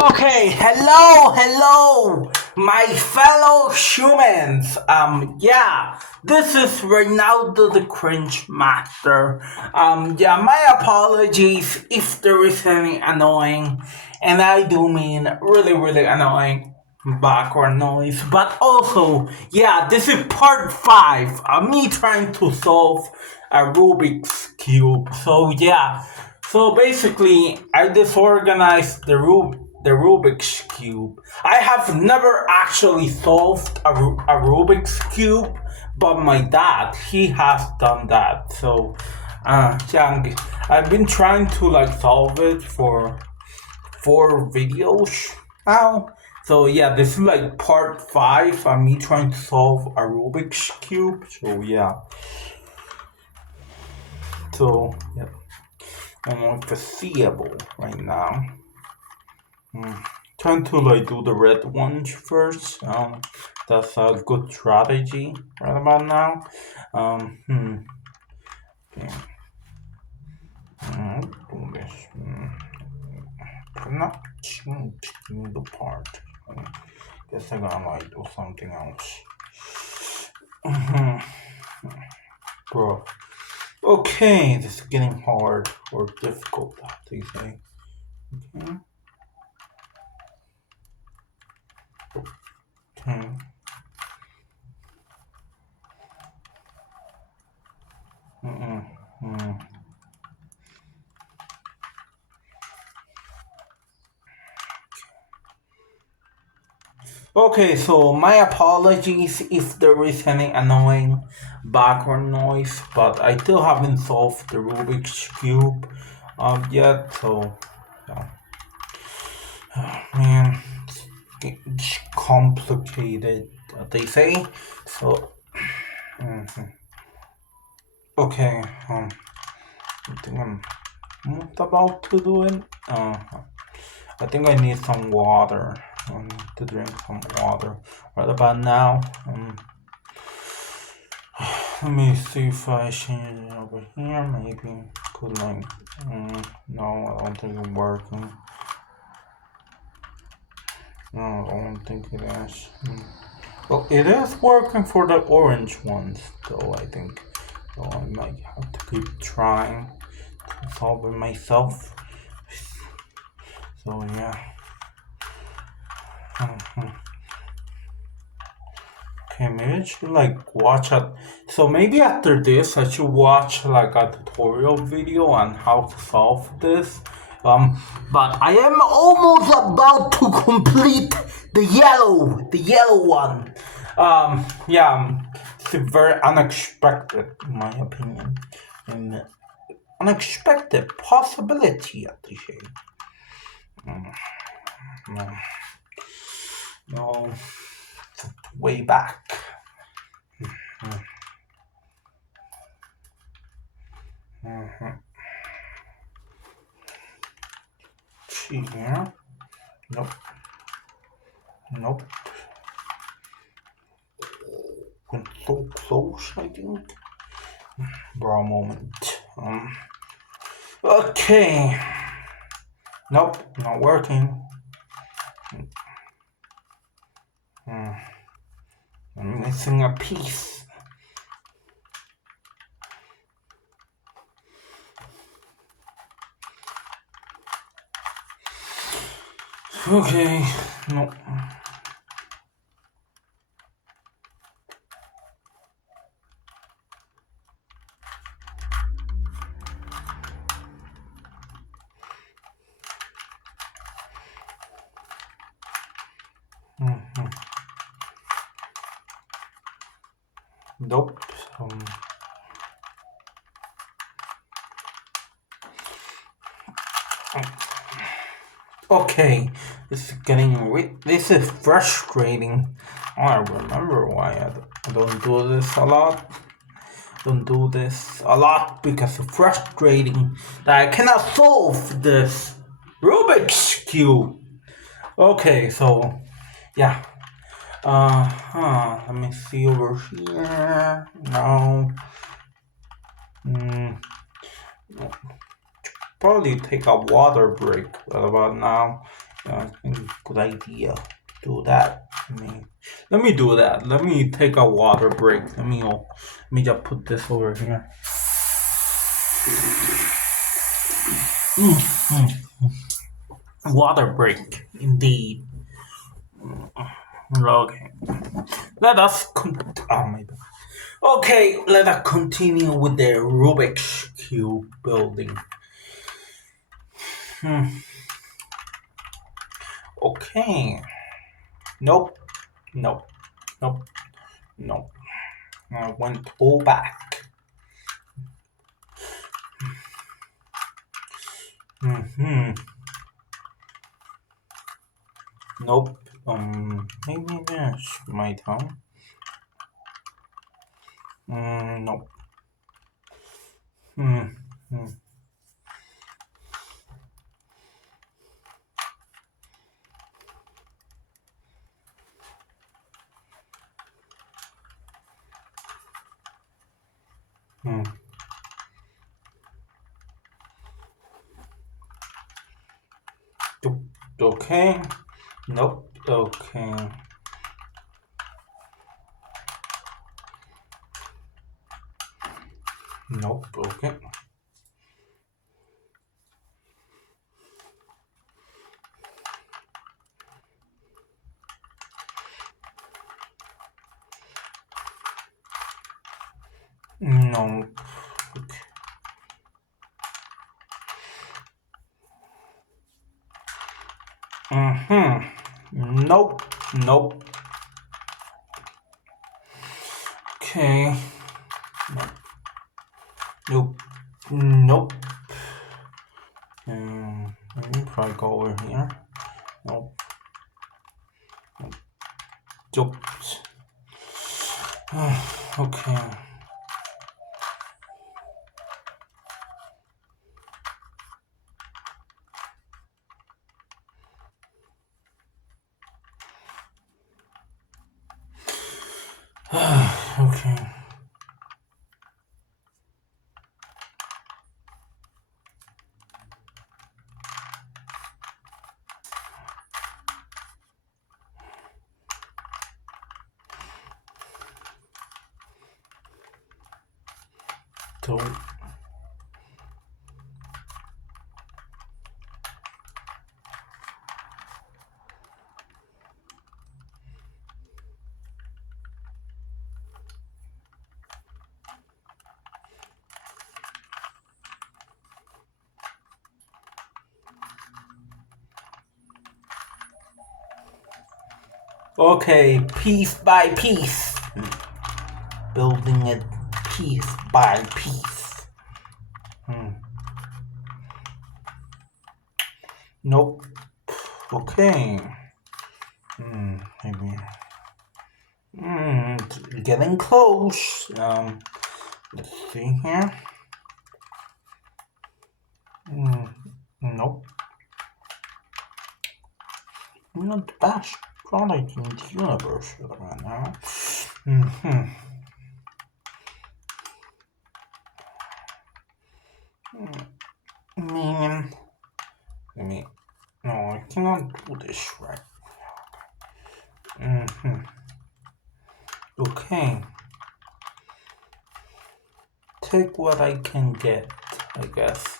Okay, hello, my fellow humans. This is Reynaldo the Cringe Master. My apologies if there is any annoying, and I do mean really annoying background noise. But also, this is part five. Me trying to solve a Rubik's Cube. So basically, I disorganized the Rubik's Cube. I have never actually solved a Rubik's Cube, but my dad, he has done that. I've been trying to solve it for 4 videos now. This is part five of me trying to solve a Rubik's Cube. I'm foreseeable right now. Trying to do the red one first. That's a good strategy right about now. Okay. Do this. I'm not changing the part. Guess I'm gonna do something else. Bro. Okay, this is getting hard or difficult, they say. Okay. Okay. Okay, so my apologies if there is any annoying background noise, but I still haven't solved the Rubik's Cube yet, man, it's complicated, they say. Okay, I think I'm not about to do it. I think I need some water. I need to drink some water right about now. Let me see if I change it over here. Maybe could no, I don't think it's working. No, I don't think it is. Well, it is working for the orange ones, though, I think. So I might have to keep trying to solve it myself. So, yeah. Okay, maybe I should watch it. So maybe after this, I should watch a tutorial video on how to solve this. But I am almost about to complete the yellow one. It's very unexpected, in my opinion, and unexpected possibility at the same. No, way back. See here. Nope. Went so close, I think. Bro, moment. Okay. Nope, not working. I'm missing a piece. Okay, no. Nope. Okay, this is frustrating. I remember why I don't do this a lot. Don't do this a lot because it's frustrating that I cannot solve this Rubik's Cube. Okay, so yeah. Let me see over here. No. Probably take a water break right about now I think it's a good idea. Do that. Let me do that. Let me take a water break. Let me just put this over here. Water break, indeed. Okay. Let us oh my God. Okay, let us continue with the Rubik's Cube building. Okay. Nope. Nope. Nope. Nope. I went all back. Nope. Maybe that's my turn. Nope. Hmm. Okay. Nope. Okay. Nope. Okay. No. Okay. Nope. Nope. Okay. Nope. Nope. Let me try go over here. Nope. Nope. Okay. Okay. So. Okay, piece by piece. Building it piece by piece. Nope. Okay. Maybe. Getting close. Let's see here. Nope. Not the best product in the universe right now. No, I cannot do this right. Okay. Take what I can get, I guess.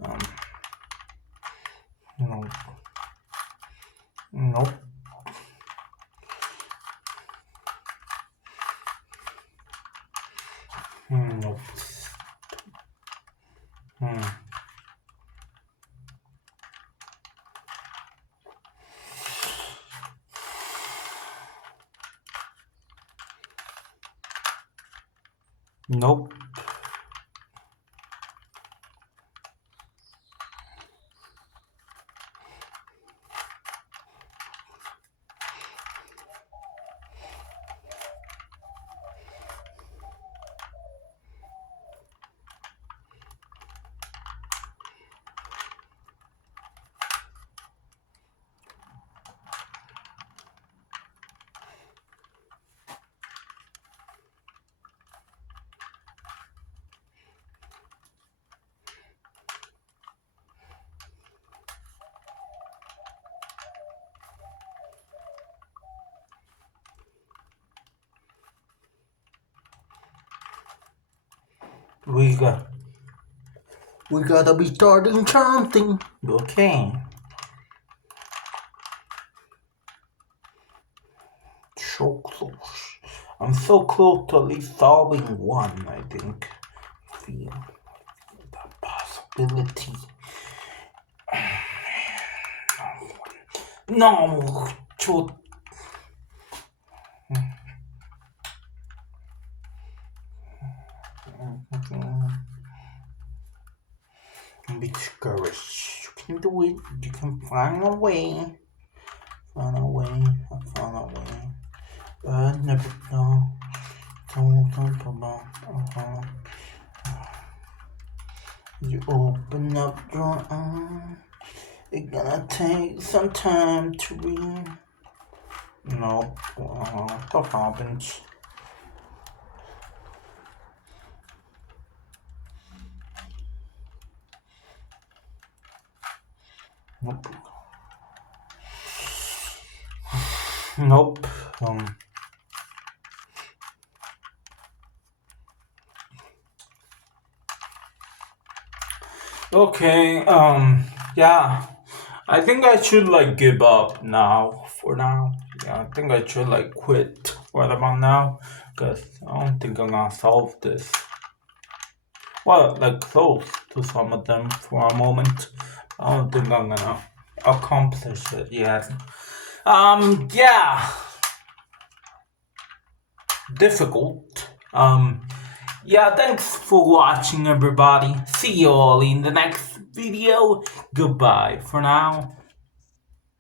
No. Nope. Nope. Nope. We got we gotta be starting something. Okay. So close. I'm so close to at least solving one, I think. Feel the possibility. No, to don't be discouraged. You can do it. You can find a way. Find a way. Find a way. Never know. You open up your eyes. It's gonna take some time to read. No, that happens. Nope. Nope. Okay, yeah. I think I should like give up now for now. Yeah, I think I should like quit right about now because I don't think I'm gonna solve this. Well, like close to some of them for a moment. I don't think I'm gonna accomplish it yet. Yeah, difficult. Yeah, thanks for watching, everybody. See you all in the next video. Goodbye for now.